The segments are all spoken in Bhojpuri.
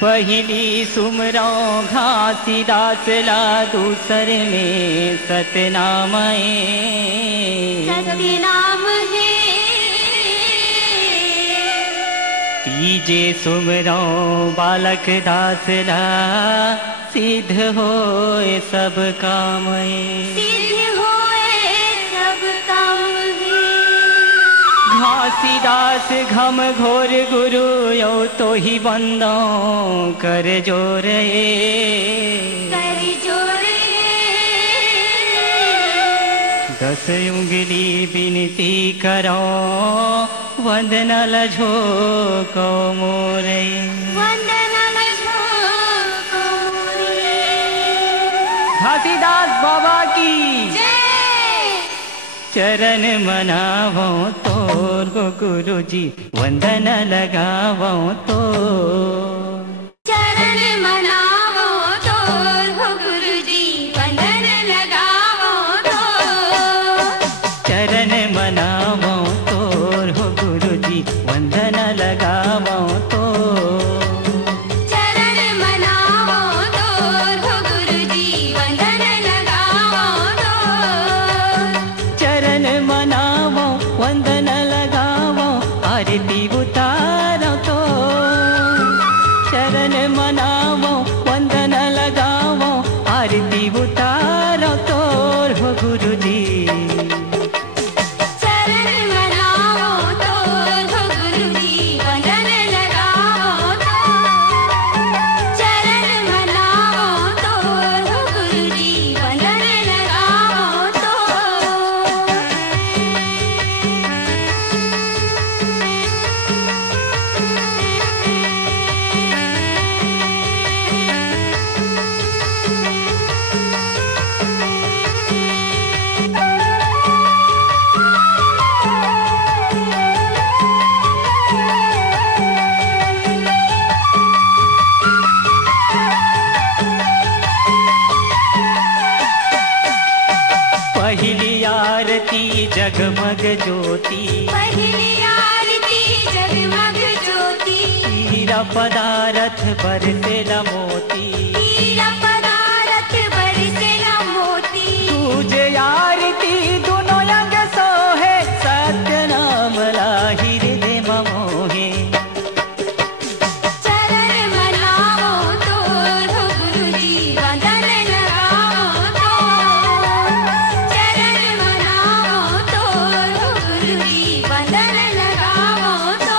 पहली सुमरो घासीदास ला, दूसर में सतनाम सतनाम है। तीजे सुमरो बालक दास ला, सिद्ध होए सब काम सिद्ध होए सब काम है। घासीदास घम घोर गुरु यो तो ही बंदो कर जोर कर जोर। 10 उंगली बिनती करो, वंदन लझो को मोरे। वंदन लझो को मोरे। घासीदास बाबा की जय। चरण मनावो तोर हो गुरुजी, वंदन लगावो तो। चरण मनावो तोर हो गुरुजी, वंदन लगावो तो। चरण मनावो तोर हो गुरुजी, वंदन लगावो तो। चरण मनावो तोर हो गुरुजी, वंदन लगावो तो। चरण मनावो वंदन लगावो, आरती उतारो तो। चरण मनावो वंदन लगावो, आरती उतारो तो हो गुरुजी। चरण मनावो तोर हो गुरुजी, वंदन लगावो तो। चरण मनावो तोर हो गुरुजी, वंदन लगावो तो। पहली आरती जगमग ज्योति, पहली आरती जगमग ज्योति। हीरा पदारथ बरसेला मोती। हीरा पदारथ बरसेला मोती। तुझे आरती दोनों अंग सोहे, सत्य नाम लाहि हृदय मोहे। चरण मनावो तोर हो गुरुजी, वंदन लगावो तो। चरण मनावो तोर हो गुरुजी, वंदन लगावो तो।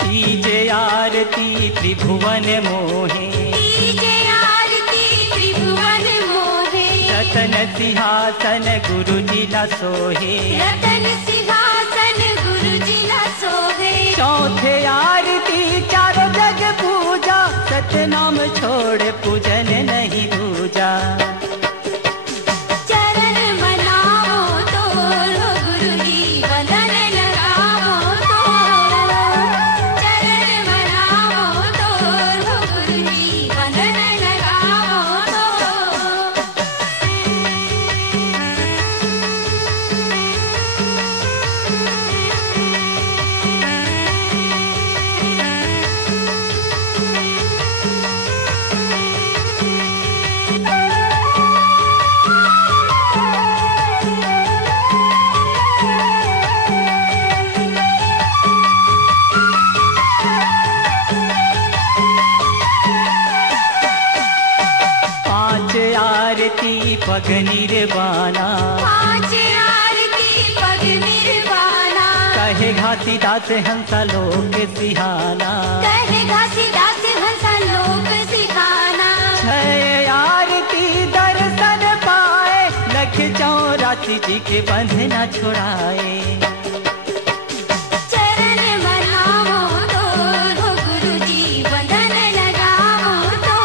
तीजे आरती त्रिभुवन मोहे, तीजे आरती त्रिभुवन मोहे। रतन सिंहासन गुरुजी न सोहे। रतन सिंहासन गुरुजी न सोहे। चौथे आरती चारों जग पूजा, सतनाम छोड़ पूजन नहीं दूजा। चरण मनावो तोर हो गुरुजी, वंदन लगावो तो। चरण मनावो तोर हो गुरुजी, वंदन लगावो तो। पांच आरती पग निर्वाणा, पांच आरती पग निर्वाणा। कहे घासीदास हंसा लोक सिहाना। कहे घासीदास हंसा लोक सिखाना। 6 आरती दर्शन पाए, लख 84 जी के बंधना छुड़ाए। चरण मनावो तोर हो गुरुजी, वंदन लगावो तो।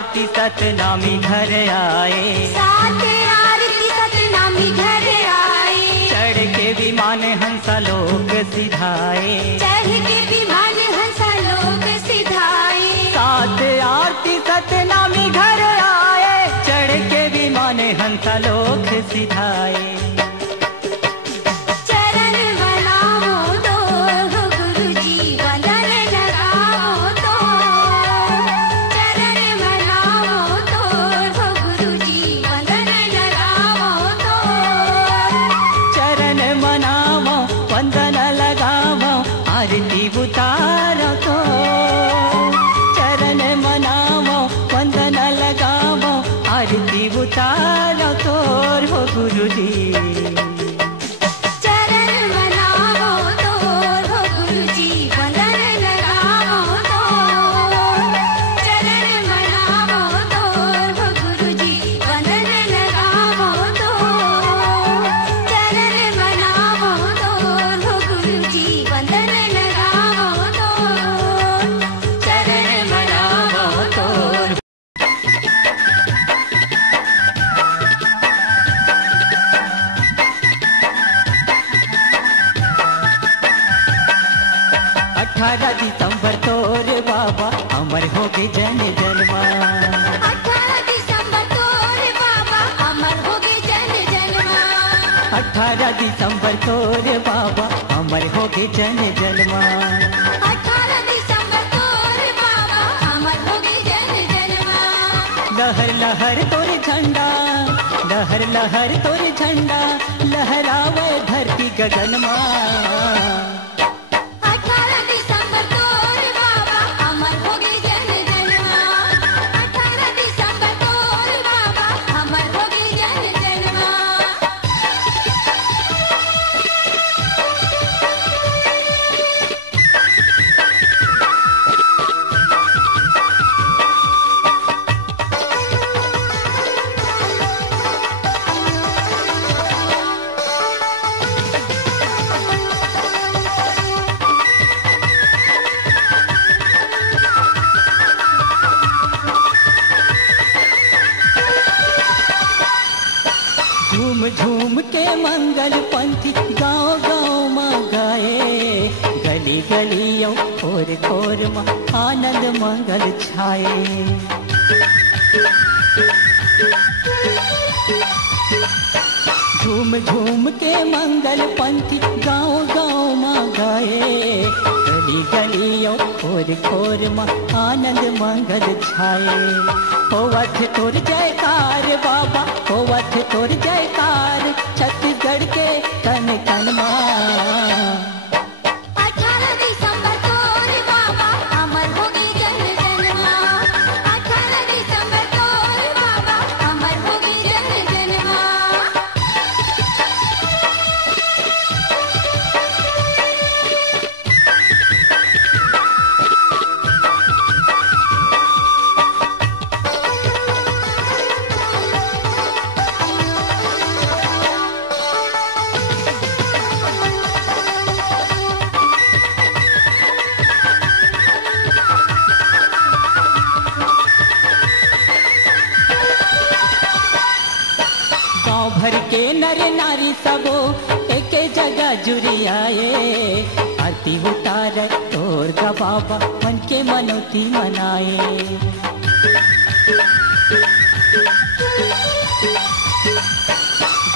आरती सतनामी घर आए, साथ आरती सतनामी घर आए। चढ़ के विमान हंसा लोक सिधाए, चढ़ के विमान हंसा लोक सिधाए। साथ आरती सतनामी घर आए, चढ़ के विमान हंसा लोक सिधाए। चरण बनाओ तो हो गुरुजी वंदन लगाओ तो, चरण बनाओ तो हो गुरुजी वंदन लगाओ तो, चरण मनावो वंदन लगावो आरती उतारो तो, चरण मनावो वंदन लगावो आरती उतारो तो हो गुरुजी। चरण बनाओ तो हो गुरुजी वंदन लगाओ तो, चरण बनाओ तो हो गुरुजी वंदन लगाओ तो, चरण बनाओ तो हो गुरुजी वंदन लगाओ तो, चरण बनाओ तो। अठारह दिसंबर तोर बाबा अमर हो गए जन जन्मा, 18 दिसंबर तोर बाबा अमर हो गए जन जन्मा, 18 दिसंबर तोर बाबा अमर हो गए जन जन्मा। 18 दिसंबर तोर बाबा अमर हो गए जन जन्मा। लहर लहर तोर झंडा, लहर लहर तोर झंडा लहरावे धरती गगनमा। 18 दिसंबर तोर बाबा अमर हो गए जन जन्मा, 18 दिसंबर तोर बाबा अमर हो गए जन जन्मा। झूम झूम के मंगल पंथी गाँव गाँव में गाए, गली गलियों खोर खोर में आनंद मंगल छाए। झूम झूम के मंगल पंथी गाँव गाँव में गाए, गली गलियों खोर खोर में आनंद मंगल छाए। होवत तोर जयकार बाबा, होवत तोर जयकार छत्तीसगढ़ के तन तन माँ। 18 दिसंबर तोर बाबा अमर हो गए जन जन्मा, 18 दिसंबर तोर बाबा अमर हो गए जन जन्मा। गाँव भर के नर नारी सबो एक जगह जुड़ी आए, आरती उतार तोर गा बाबा मन के मनोती मनाए।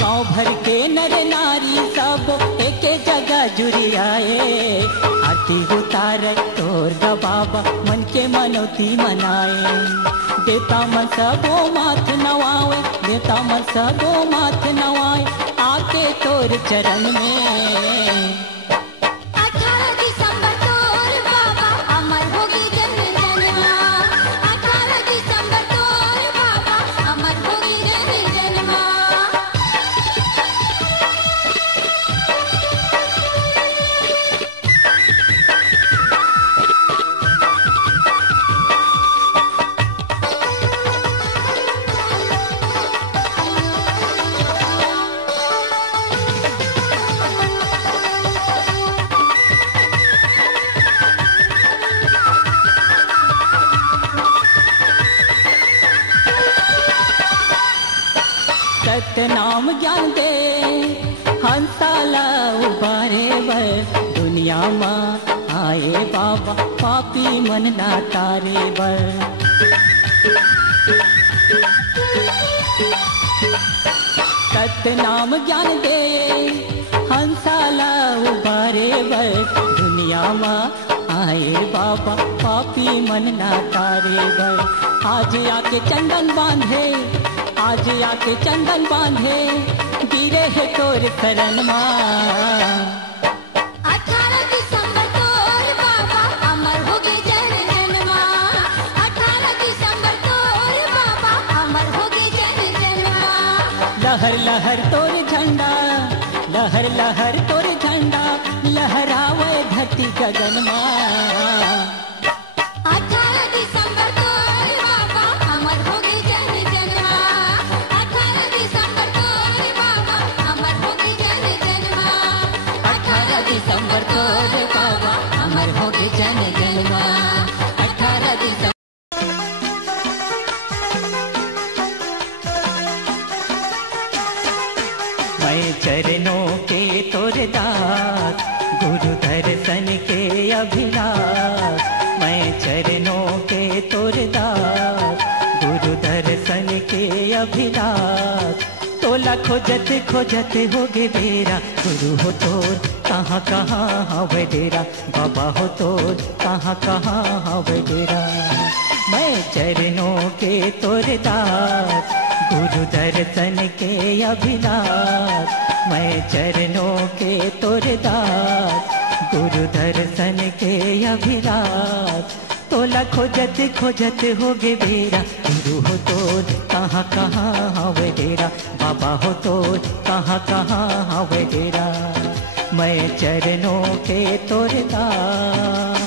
गाँव भर के नर नारी सब एक जगह जुड़ी आए, आरती उतार तोर गा बाबा मन के मनोती मनाए। देता मन सबो माथ नवावे, देता मन सबो माथ नवाए आके तोर चरण में। 18 दिसंबर तोर बाबा अमर हो गए जन जन्मा, 18 दिसंबर तोर बाबा अमर हो गए जन जन्मा। सत्य नाम ज्ञान दे हंसाला उबारे बर दुनिया माँ आए बाबा पापी मन ना तारे बर। सत्य नाम ज्ञान दे हंसाला उबारे बर दुनिया माँ आए बाबा पापी मन ना तारे बर। आज आके चंदन बांधे, आज आके चंदन बांधे गिरे है तोर शरण माँ। 18 दिसंबर तोर बाबा अमर हो गए जन जन माँ। 18 दिसंबर तोर बाबा अमर हो गए जन जन माँ। लहर लहर तोर झंडा, लहर लहर तोर झंडा लहरावे धरती गगन माँ। 18 दिसंबर तोर बाबा अमर हो गए जन जन माँ। 18 दिसंबर तोर बाबा अमर हो गए जन जन माँ। 18 दिसंबर तोर बाबा अमर हो गए जन जन माँ। 18 दिसंबर मैं चरणों के तोर दास गुरु दर्शन के अभिलाष। मैं चरणों के तोर दास गुरु दर्शन के अभिलाष। तोला खोजत खोजत हो गे बेरा गुरु हो तोर कहाँ कहाँ हवे डेरा। बाबा हो तोर कहाँ कहाँ हवे डेरा। मैं चरणों के तोर दास गुरु दर्शन के अभिलाष। मैं चरणों के तोर दास गुरु दर्शन के अभिलाष। तोला खोजत खोजत हो गे बेरा गुरु हो तोर कहाँ कहाँ हवे डेरा। बाबा हो तोर कहाँ कहाँ हवे डेरा। मैं चरणों के तोर दास।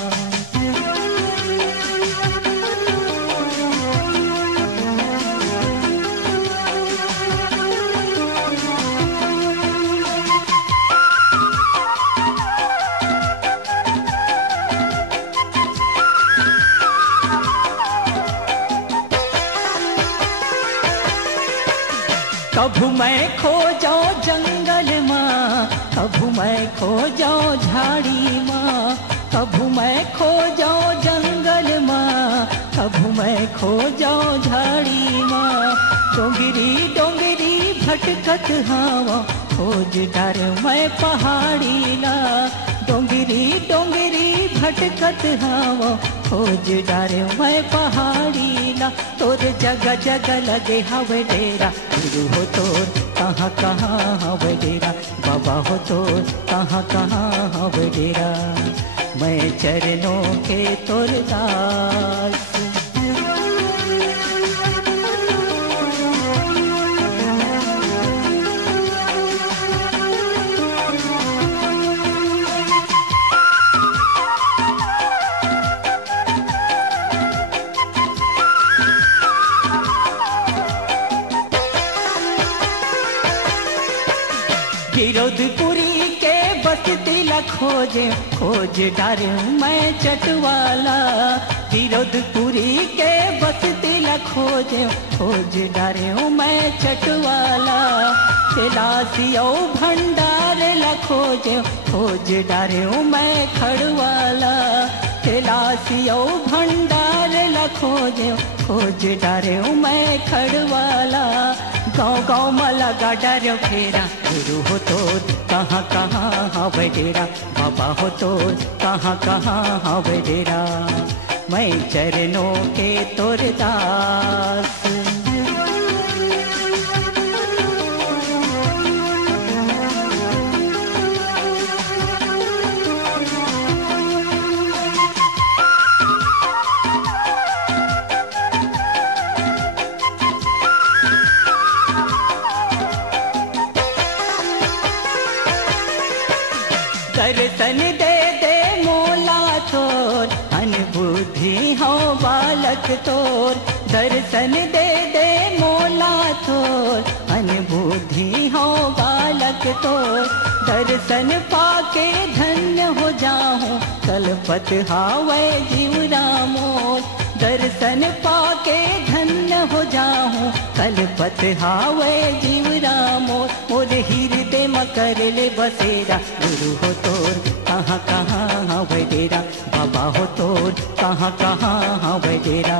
कभू मैं खो जाऊं जंगल माँ, कभू मैं खो जाऊं झाड़ी माँ। कभू मैं खो जाऊं जंगल माँ, कभू मैं खो जाऊं झाड़ी माँ। डोंगरी डोंगरी भटकत हवा खोज डर मैं पहाड़ी ना। डोंगरी डोंगरी भटकत हवा खोज डर मैं पहाड़ी ना। तोर जगह जगह लगे हवे डेरा गुरु हो तोर कहाँ कहाँ हवे डेरा। बाबा हो तोर कहाँ कहाँ हवे डेरा। मैं चरणों के तोर दास। विरोधपुरी के बस्ती ला खोजे खोज डार मैं चटवाला। विरोधपुरी के बस्ती ला खोजे खोज डार मैं चटवाला। कैलासियो भंडार ला खोजे खोज डार मैं खड़वाला। कैलासियो भंडार ला खोजे खोज डार मैं खड़वाला। गाँव गाँव में लगा डर फेरा गुरु हो तोर कहाँ कहाँ हवे डेरा। बाबा हो तोर कहाँ कहाँ हवे डेरा। मैं चरणों के तोर दास। दर्शन दे दे मोला तोर अनबुद्धि हो बालक तोर। दर्शन दे दे मोला तोर अनबुद्धि हो बालक तोर। दर्शन पाके धन्य हो जाऊं कलपत हावे जीव रामोर। दर्शन पाके धन्य हो जाऊं कलपत हावे जीवरा मोर मोर हृदय में कर ले बसेरा। गुरु हो तोर कहाँ कहाँ हावे डेरा, बाबा हो तोर कहाँ कहाँ हावे डेरा।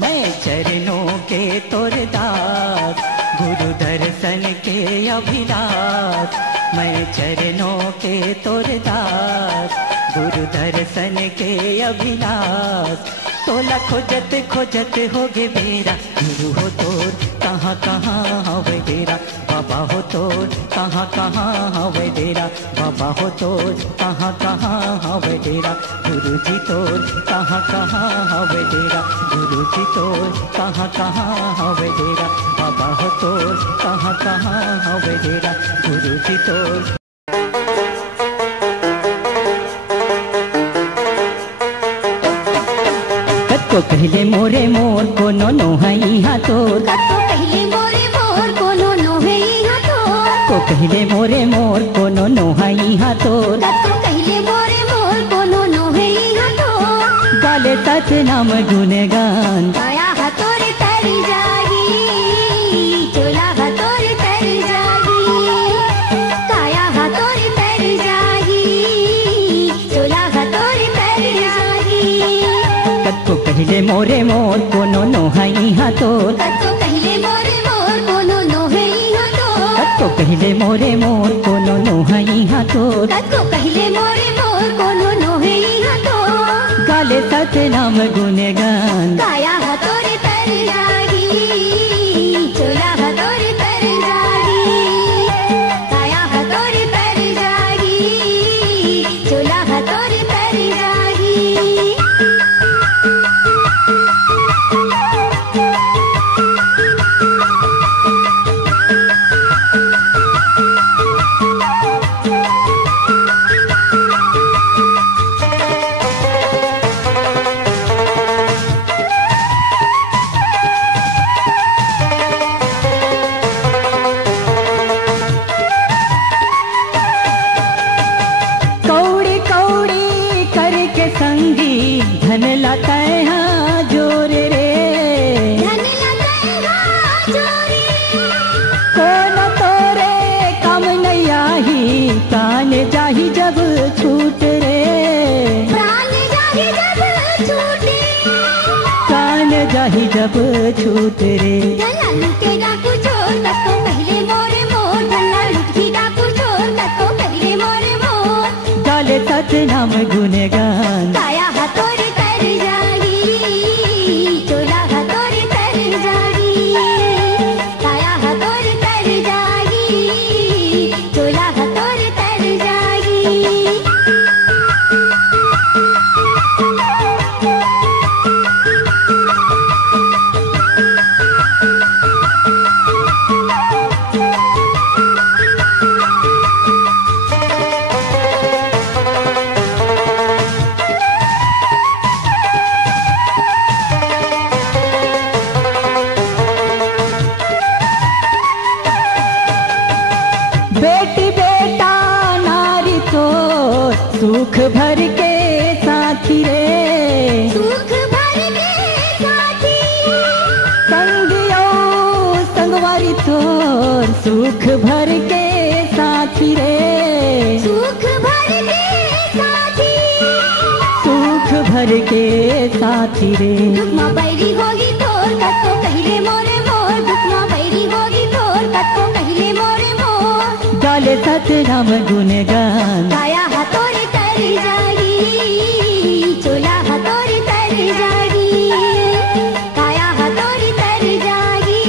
मैं चरणों के तोर दास, गुरु दर्शन के अभिलाष। मैं चरणों के तोर दास, गुरु दर्शन के अभिलाष। तोला खोजत खोजत होगे बेरा। गुरु हो तोर कहाँ कहाँ हवे डेरा, बाबा हो तोर कहाँ कहाँ हवे डेरा। बाबा हो तोर कहाँ कहाँ हवे डेरा। गुरु जी तोर कहाँ कहाँ हवे डेरा। गुरु जी तोर कहाँ कहाँ हवे डेरा। बाबा हो तोर कहाँ कहाँ हवे डेरा। गुरु जी तोर। को कहले मोरे मोर कोनो नो है यहाँ तोर। कतो कहले मोरे मोर कोनो नो है यहाँ तोर। को कहले मोरे मोर कोनो नो है यहाँ तोर। कतो कहले मोरे मोर कोनो नो है यहाँ तोर। गाले सच नाम गुणगान, काया हतोरे तरी जागी, चोला हतोरे तरी जागी। काया हतोरे तरी जागी, चोला हतोरे तरी जागी। को कहले मोरे मोर कोनो नो है यहाँ तोर। कतो कहले मोरे मोर कोनो नो है यहाँ तोर। को कहले मोरे मोर कोनो नो है यहाँ तोर। कतो कहले मोरे मोर कोनो नो है यहाँ तोर। गाले सच नाम गुणगान, काया हतोरे तरी जागी, चोला हतोरे तरी जागी। काया हतोरे तरी जागी, चोला हतोरे तरी जागी। धन लाता है जोर रे, धन लगाएगा जोरी। कौन तोरे काम नहीं आही, प्राण जाही जब छूट रे। प्राण जाही जब छूटे, प्राण जाही जब छूट रे। धना लुटेगा कुछ और कतो पहले मोरे मोर। धना लुटेगा कुछ और कतो पहले मोरे मोर। गाले सच नाम गुणगान, काया हतोरे तरी जागी, चोला हतोरे तरी जागी। काया हतोरे तरी जागी, चोला हतोरे तरी जागी। बेटी बेटा नारी तो सुख भर के साथी रे। सुख भर के साथी, संगियो संगवारी तोर सुख भर के साथी रे। सुख भर के साथी, सुख भर के साथी रे। दुखमा बैरी होगी तोर कतो कहले मोरे मोर। दुखमा बैरी होगी तोर कतो कहले मोरे मोर। गाले सच नाम गुणगान, काया हतोरे तरी जागी, चोला हतोरे तरी जागी। काया हतोरे तरी जागी,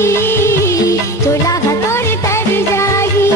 चोला हतोरे तरी जागी।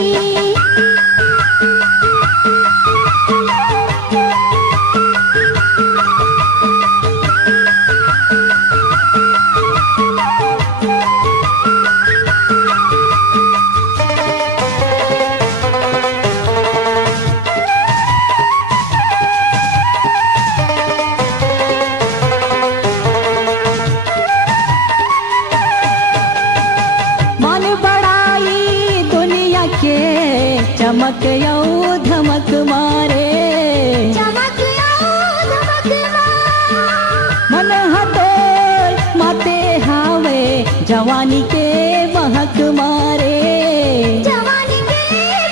चमक यौ धमक मारे, चमक यौ धमक मारे। मन हतोर माते हावे जवानी के महक मारे, जवानी के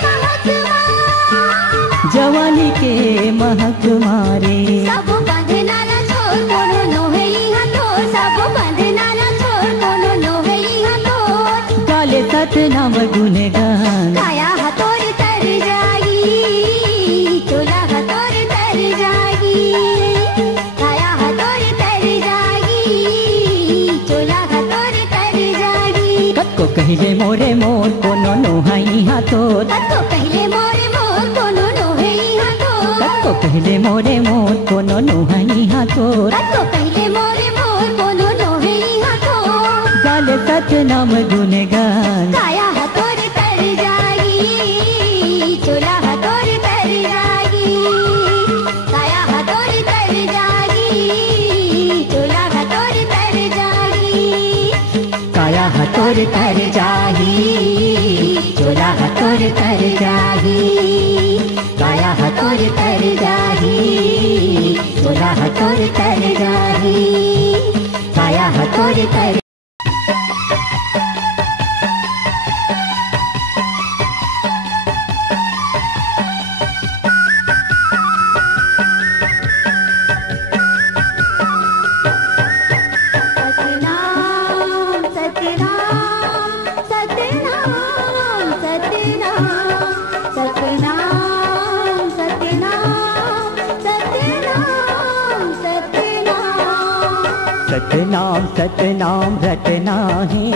महक मारे, जवानी के महक मारे। सब बंधना ना छोड़ कोनो नोहे यहाँ तो, सब बंधना ना छोड़ कोनो नोहे यहाँ तो। गाले सतनाम गुनगान, काया हथौर तर जागी, चोला हथौर तर जागी, काया हथौर तर जागी, चोला हथौर तर जागी। कत्को कहिले मोरे मोर कोनो नोहाई हाथोर, कत्को पहले मोरे मोर कोनो नोहे यहाँ तो, कत्को कहिले मोरे मोर कोनो नोहाई हाथोर। कत्को पहले मोरे मोर कोनो नोहे यहाँ तो। गाले सतनाम गुनगान, काया हथौर तर जागी, चोला हथौर तर जागी, काया हथौर तर जागी, चोला हथौर तर जागी। काया हथोर कर जाही, चोला हथोर कर जाही, काया हथोर कर जाही, चोला हथोर कर जाही, काया हथोर कर। सतनाम सतनाम सतनाम सतनाम सतनाम सतनाम सतनाम सतनाम। सतनाम सतनाम रटना है,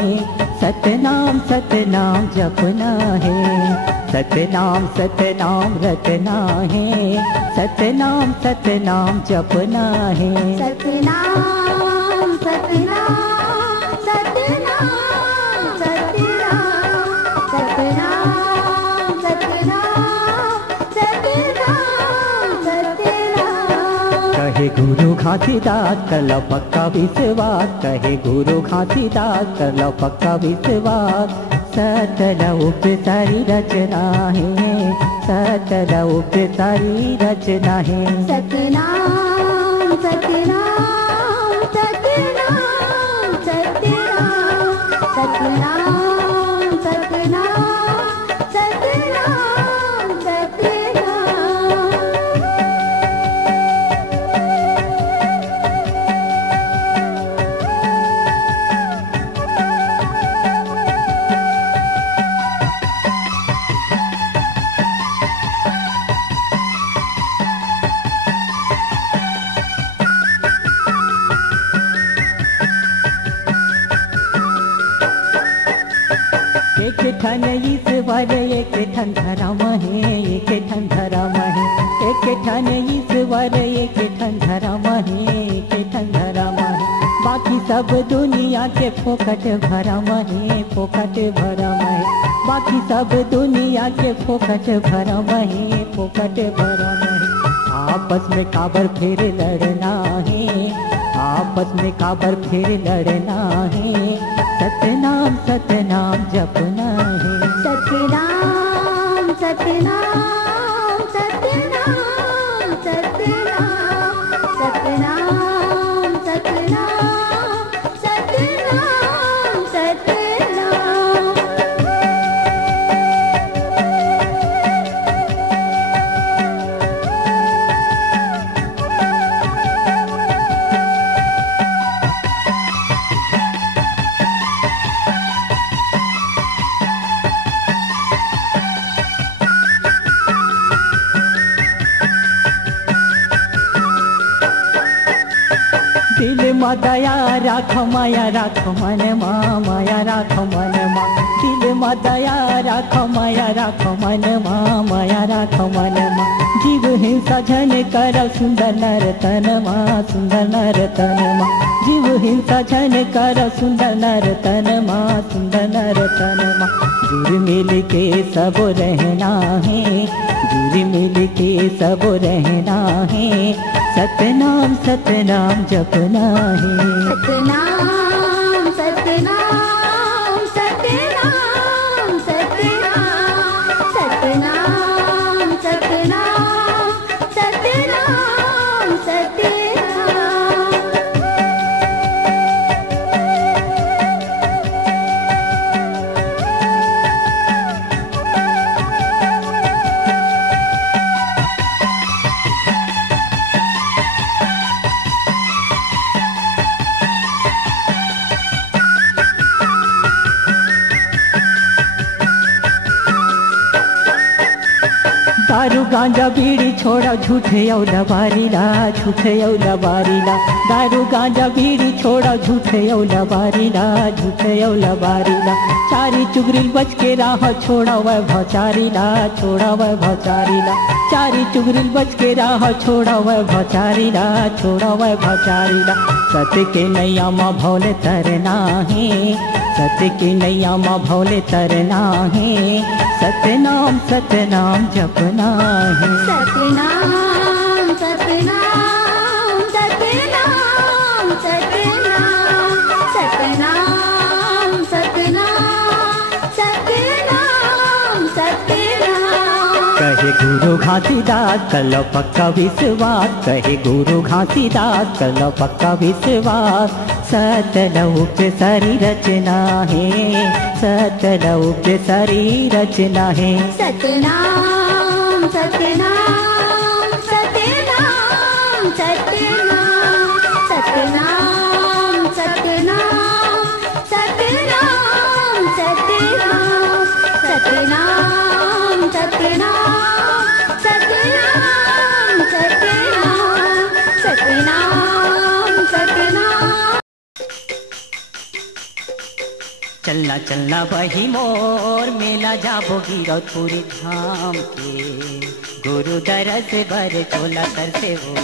सतनाम सतनाम जपना है, सतनाम सतनाम रटना है, सतनाम सतनाम जपना है। सतनाम सतनाम सतनाम सतनाम सतनाम सतनाम सतनाम सतनाम। कहे गुरु घासीदास कर लो पक्का विश्वास, कहे गुरु घासीदास कर लो पक्का विश्वास। सतलऊ पे सारी रचना है, सतलऊ पे सारी रचना है। सतनाम सतनाम सतनाम सतनाम सतनाम सतनाम सतनाम सतनाम। एक ठन ईश्वर एक ठन धर्म है, एक ठन धर्म है, एक ठन ईश्वर एक ठन धर्म है, एक ठन धर्म है। बाकी सब दुनिया के फोकट भरम है, फोकट भरम है। बाकी सब दुनिया के फोकट भरम है, फोकट भरम है। आपस में काबर फिर लड़ना है, आपस में काबर फिर लड़ना है। सतनाम सतनाम जपना है। सतनाम सतनाम सतनाम सतनाम सतनाम सतनाम सतनाम सतनाम। दिल मा दया राख माया राख मन मा, माया राख मन मा। दिल मा दया राख माया राख मन मा, माया राख मन मा। जीव हिंसा झन कर सुंदर नर तन मा, सुंदर नर तन मा। जीव हिंसा झन कर सुंदर नर तन मा, सुंदर नर तन मा। जुर मिल के सब रहना है, जुर मिल के सब रहना है। सतनाम सतनाम जपना है। सतनाम सतनाम सतनाम सतनाम सतनाम सतनाम सतनाम सतनाम। दारू गांजा बीड़ी छोड़ा झूठे औला बारीला, झूठे औला बारीला। दारू गांजा बीड़ी छोड़ा झूठे औला बारीला, झूठे औला बारीला। चारी चुगरिल बच के राह छोड़ा वह भौचारीला, छोड़ा वह भौचारीला। चारी चुगरिल बच के राह छोड़ा वह भौचारीला, छोड़ा वह भौचारीला। सत्य के नैया माँ भौले तरना है, सत्य की नैया माँ भौले तरना है। सतनाम सतनाम जपना है, सतनाम सतनाम सतनाम सतनाम सतनाम सतनाम सतनाम सतनाम। कहे गुरु घासीदास कलो पक्का विश्वास, कहे गुरु घासीदास कलो पक्का विश्वास। सतलौक सारी रचना है, सतलौक सारी रचना है। सतनाम सतनाम सतनाम सतनाम सतनाम सतनाम सतनाम सतनाम सतनाम सतनाम सतनाम सतनाम सतनाम सतनाम। चलना चलना वही मोर मेला जाबो गिरौदपुरी धाम के। गुरु दरस बर चोला तरसे हो,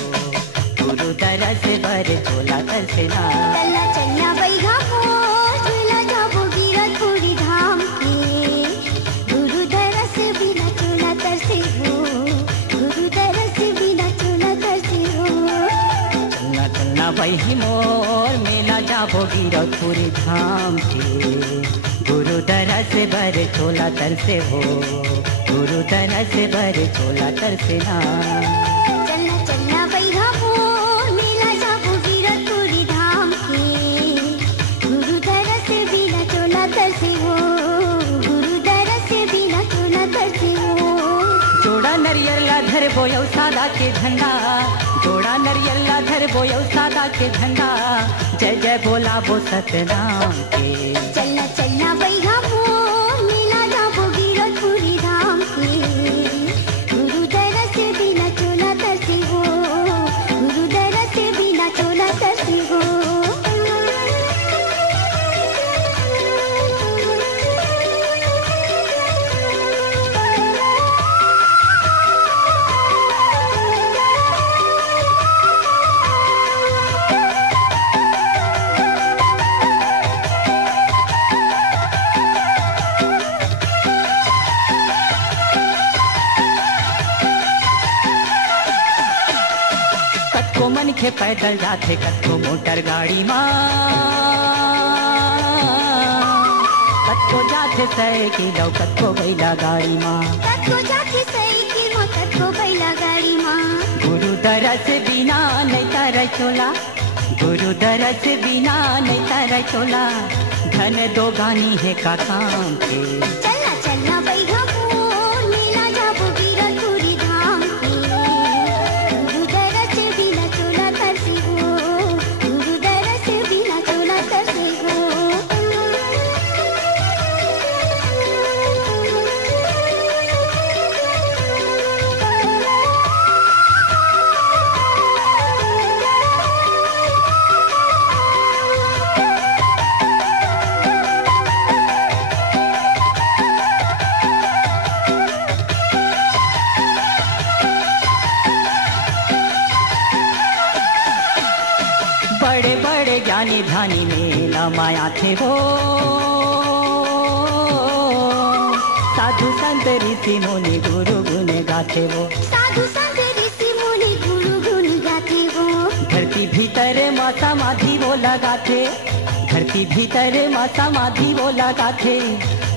गुरु दरस बर चोला तरसे ना। चलना चलना बैगा मोर मेला जाबो गिरौदपुरी धाम के। गुरु दरस बिना चोला तरसे हो, गुरु दरस बिना चोला तरसे हो। चलना चलना वही मोर मेला जाबो गिरौदपुरी धाम के। गुरु दरस बर चोला तरसे हो, गुरु दरस बर चोला तरसे ना। चलना चलना बैगा मोर मेला जाबो गिरौदपुरी धाम के। गुरु दरस बिना चोला तरसे हो, गुरु दरस बिना चोला तरसे हो। जोड़ा नरियर ला धर बोयो सादा के झंडा, जोड़ा नरियर ला धर बोयो सादा के झंडा। जय जय बोला बो सतनाम के। चलना चलना बैगा मोर मेला जाबो गिरौदपुरी धाम के। गुरु दरस बिना चोला तरसे हो, गुरु दरस बिना चोला तरसे हो। कत्को मन के पैदल जाते कत्को मोटर गाड़ी माँ, कत्को जाते साइकिल कत्को बैला गाड़ी माँ। कत्को जाके साइकिल माँ, कत्को बैला गाड़ी माँ। गुरु दरस बिना नहीं तारा चोला, गुरु दरस बिना नहीं तारा चोला। धन दो गानी है का काम के। चलना चलना बैगा मोर मेला जाबो गिरौदपुरी धाम के। गुरु दरस बिना चोला तरसे हो, गुरु दरस बिना चोला तरसे हो। बड़े बड़े ज्ञानी ध्यानी मेला माया थे वो। साधु संत ऋषि मुनि गुरु गुण गाथे वो। साधु संत ऋषि मुनि गुरु गुण गाथे वो। धरती भीतर माँ समाधि वो लगाथे, धरती भीतर माँ समाधि वो लगाथे।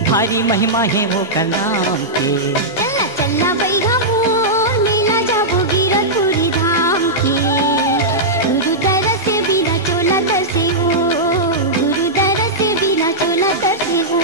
भारी महिमा है वो का नाम के। चलना चलना बैगा मोर मेला जाबो गिरौदपुरी धाम के। गुरु दरस बिना चोला तरसे हो, गुरु दरस बिना चोला तरसे हो।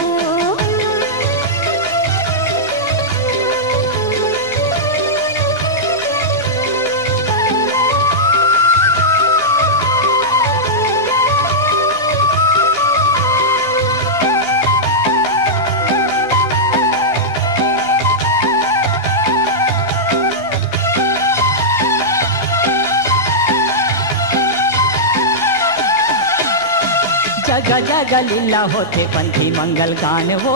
जगह जगह लीला होते पंथी मंगल गान वो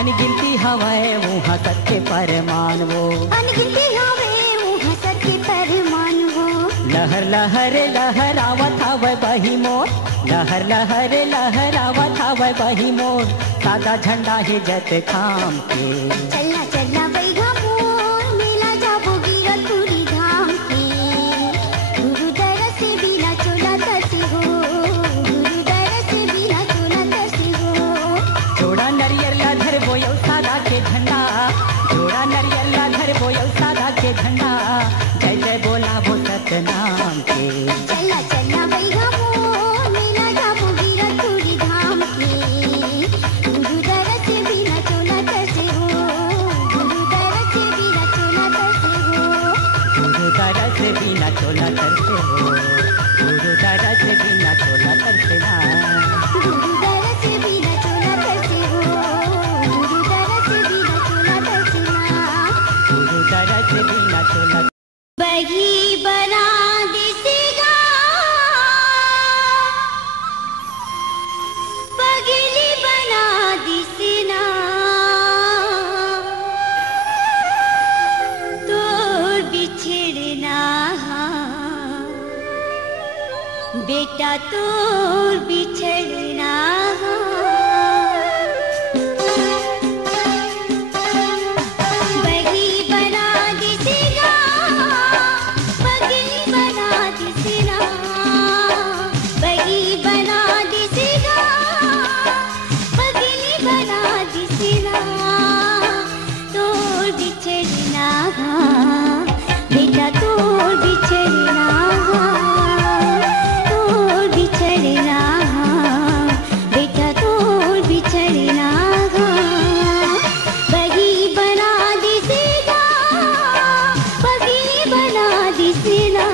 अनगिनती हवाएं वहाँ सत्य परमान वो अनगिनती हवाएं वहाँ सत्य परमान वो लहर लहर लहरावत हवे बही मोर लहर लहर लहरावत हवे बही मोर सादा झंडा है जत खाम के चलना चलना बैगा मोर मेला जाबो गिरतुरी धाम के गुरु दर से बिना चोला तसे हो गुरु दर से बिना चोला तसे हो जोड़ा नरियर ला धर बोयो सादा के झंडा जोड़ा नरियर ला धर बोयो सादा के झंडा जय जय बोला वो सतनाम के चलना चलना बैगा मोर मेला जाबो गिरतुरी धाम के गुरु दर से बिना चोला तसे हो गुरु दर से बिना चोला तसे हो गुरु दर से बिना चोला तरसे हो गुरु दर से बिना चोला तरसे ना गुरु दर से बिना चोला तसे हो गुरु दर से बिना चोला तसे ना गुरु दर से बिना चोला बही बना दिसेगा पगली बना दिसना तोर बिछड़ना बेटा तोर बिछड़ना बही बना दिसेगा पगली बना दिसना बही बना दिसेगा पगली बना दिसना तोर बिछड़ना बेटा तोर बिछड़ना तोर बिछड़ना बेटा तोर बिछड़ना बही बना दिसेगा पगली बना दिसना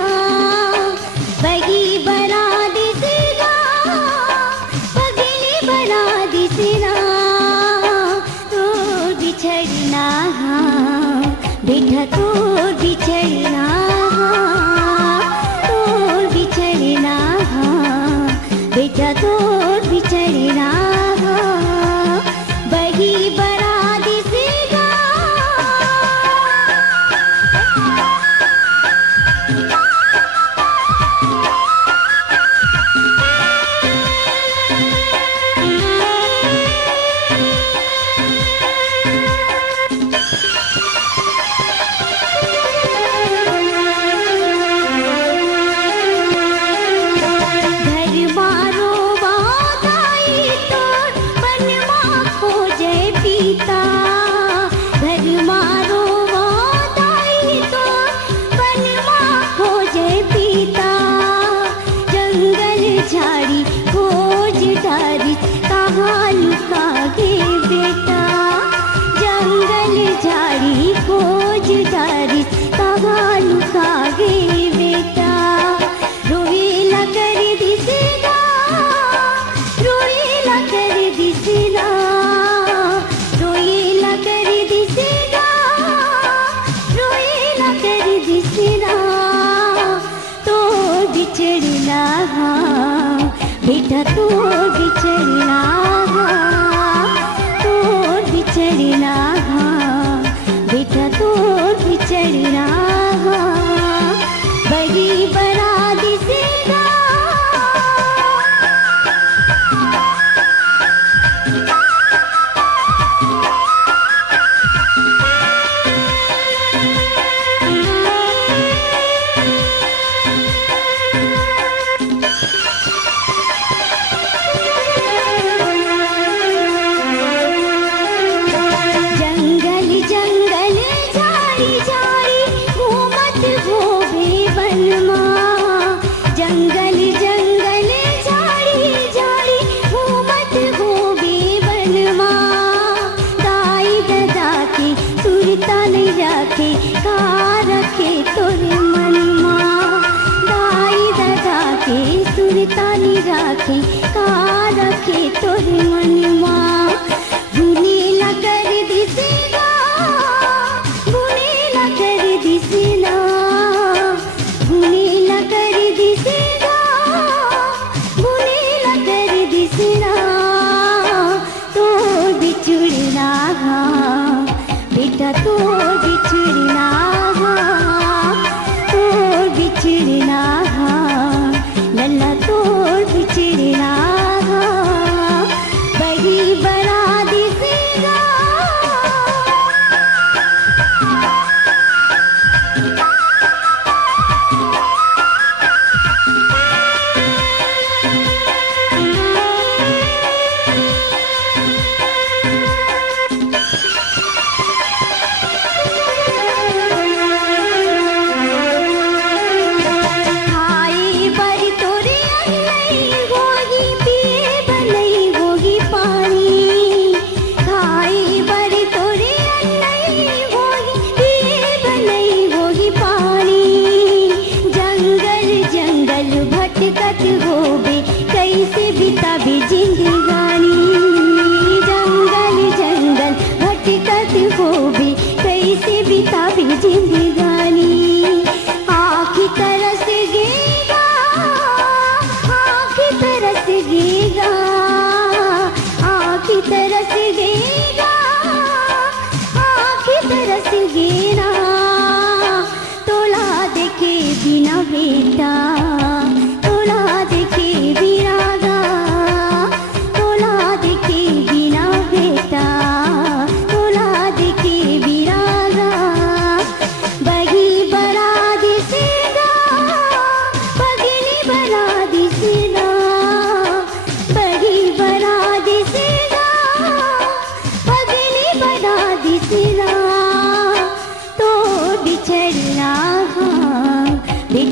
बही बना दिसेगा पगली बना दिसना तोर बिछड़ना बेटा तोर बिछड़ना तोर बिछड़ना बेटा तोर बिछड़ना बही बना दिसेगा घर मारो बाधाई तोर बनवा खोजे पीता घर मारो बाधाई तोर बनवा खोजे पीता जंगल झाड़ी खोज डारी कहाँ लुका गे बेटा जंगल झाड़ी खोज डारी कहाँ लुका गे बेटा रोएला कर दिसेगा रोएला कर दिसेगा रोएला कर दिसेगा रोएला कर दिसेगा तो बिछड़ना बेटा तो बिछड़ना तो बिछड़ना बेटा तो बिछड़ना बही बना दिसेगा जंगल जंगल झाड़ी झाड़ी घूमत घोबे बनमा जंगल जंगल झाड़ी झाड़ी घूमत घोबे बनमा दाई ददा के सुरता नहीं रखे का रखे तोर मनमा दाई ददा के सुरता नहीं रखे का रखे तोर मनमा बुनेला कर दिसेगा बुनेला कर दिसेना बुनेला कर दिसेगा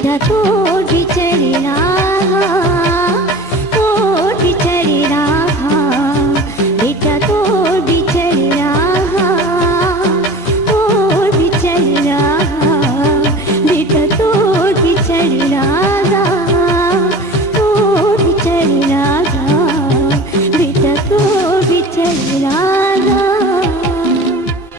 सीधा तोड़ भी चलना